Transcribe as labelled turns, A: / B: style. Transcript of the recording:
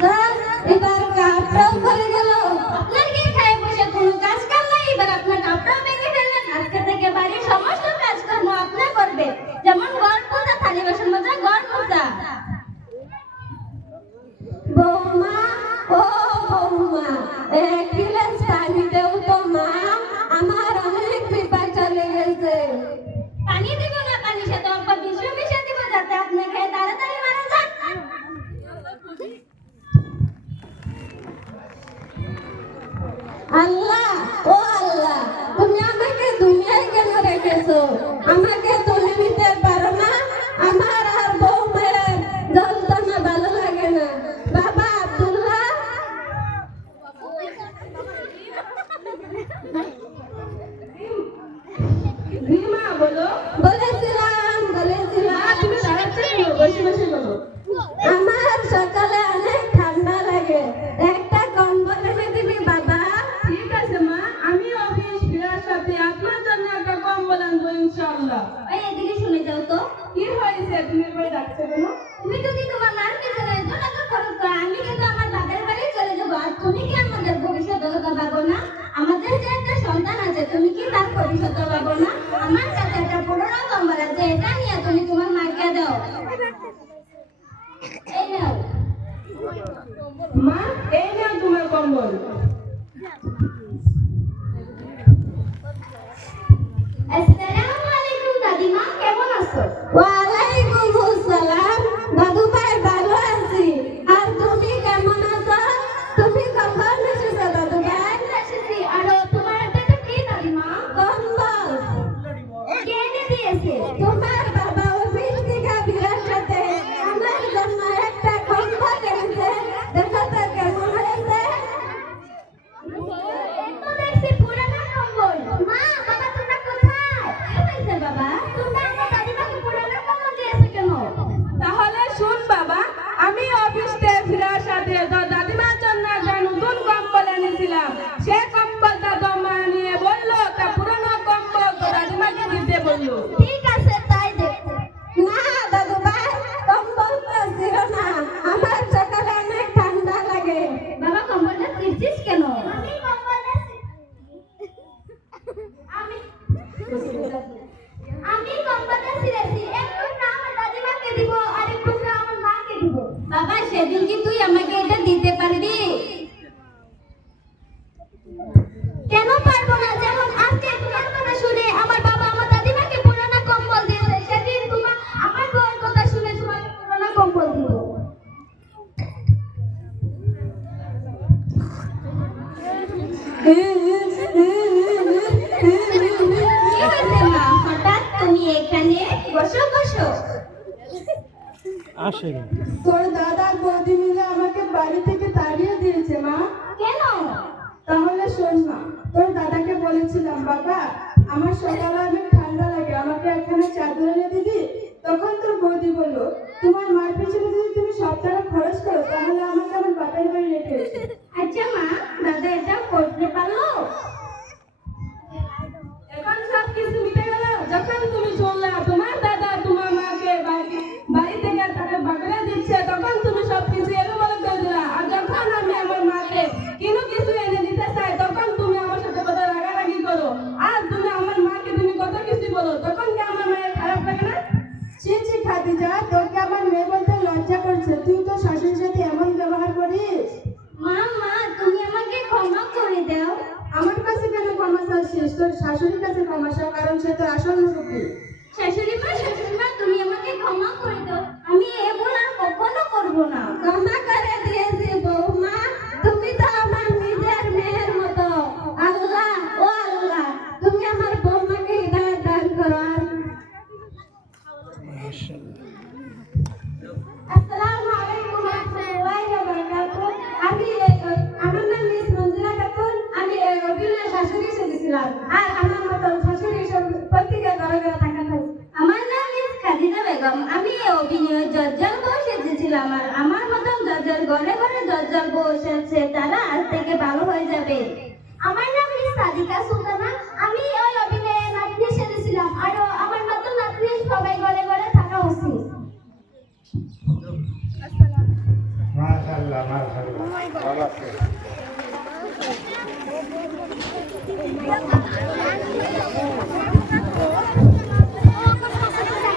A: 来，来
B: আল্লাহ, ও আল্লাহ, তুমি আমাকে দুনিয়ায় কেন রেখেছো? আমাকে তুলে নিতে পারো না? আমার আর বউ মায়ের যন্ত্রণা ভালো লাগে না। বাবা আব্দুল্লাহ।
C: বলো। বলেছে যাচ্ছে কেন তুমি
A: যদি তোমার মার পিছনে যোগাযোগ করো আমি কিন্তু আমার বাপের বাড়ি চলে যাব। আর তুমি কি আমাদের ভবিষ্যৎ পাবো না? আমাদের যে একটা সন্তান আছে, তুমি কি তার ভবিষ্যৎ পাবো না? আমার কাছে একটা পুরোনো কম্বল আছে, এটা নিয়ে তুমি তোমার মাকে দাও। এই নাও।
C: মা Bapak. তোর
B: দাদা
C: বৌদি মিলে আমাকে বাড়ি থেকে তাড়িয়ে দিয়েছে মা।
A: কেন?
C: তাহলে শোন মা তোর দাদাকে বলেছিলাম বাবা আমার সকালে আমি এখন সব কিছু মিটে গেল। যখন তুমি চললে তোমার তোর শাশুড়ির কাছে ক্ষমা চাও কারণ সে তোর আসল রূপী।
A: শাশুড়ি মা শাশুড়ি মা তুমি আমাকে ক্ষমা করে দাও। ঘরে ঘরে দজ্জাল বসেছে তারা আজ থেকে ভালো হয়ে যাবে আমার নাম মিস সাদিকা সুলতানা আমি ওই অভিনয়ে নাতনি সেজেছিলাম আর আমার মতো নাতনি সবাই ঘরে ঘরে থাকা উচিত
D: মাশাআল্লাহ মাশাআল্লাহ